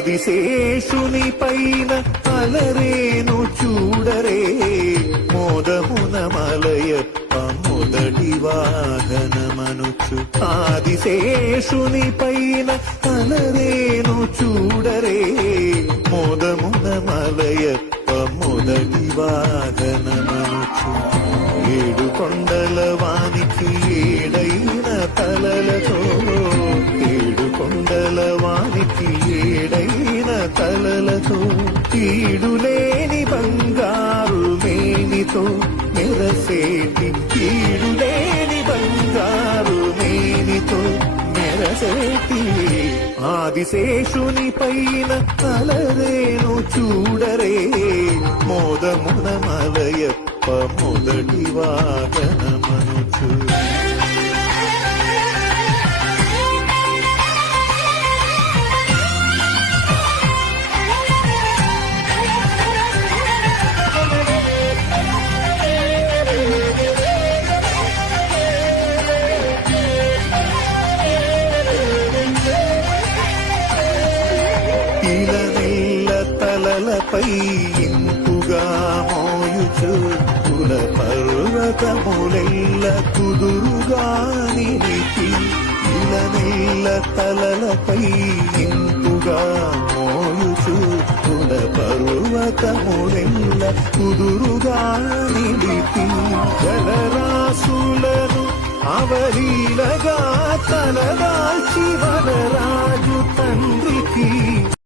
ఆదిశేషుని పైన అలరేను చూడరే మోదమున మలయప్ప మొదటి వాహనమనుచు ఆదిశేషుని పైన అలరేను చూడరే మోదమున మలయప్ప మొదటి వాహనమనుచు ఏడు కొండల వానికి ఏడైన తలలతో ఏడు కొండల వానికి ఏడైన తలలతో ఈడులేని బంగారు మేనితో మెరసేటి ఈడులేని బంగారు మేనితో మెరసేటి ఆదిశేషుని పైన అలరేను చూడరే మోదమున మలయప్ప మొదటి వాహనమనుచు ఇలనెల్ల తలలపై ఇంపుగా మోయుచు కుల పర్వతములెల్ల కుదురుగా నిలిపి ఇలనెల్ల తలలపై ఇంపుగా మోయుచు కుల పర్వతములెల్ల కుదురుగా నిలిపి జలరాశులను అవలీలగా తలదాల్చి వనరాజు తండ్రికి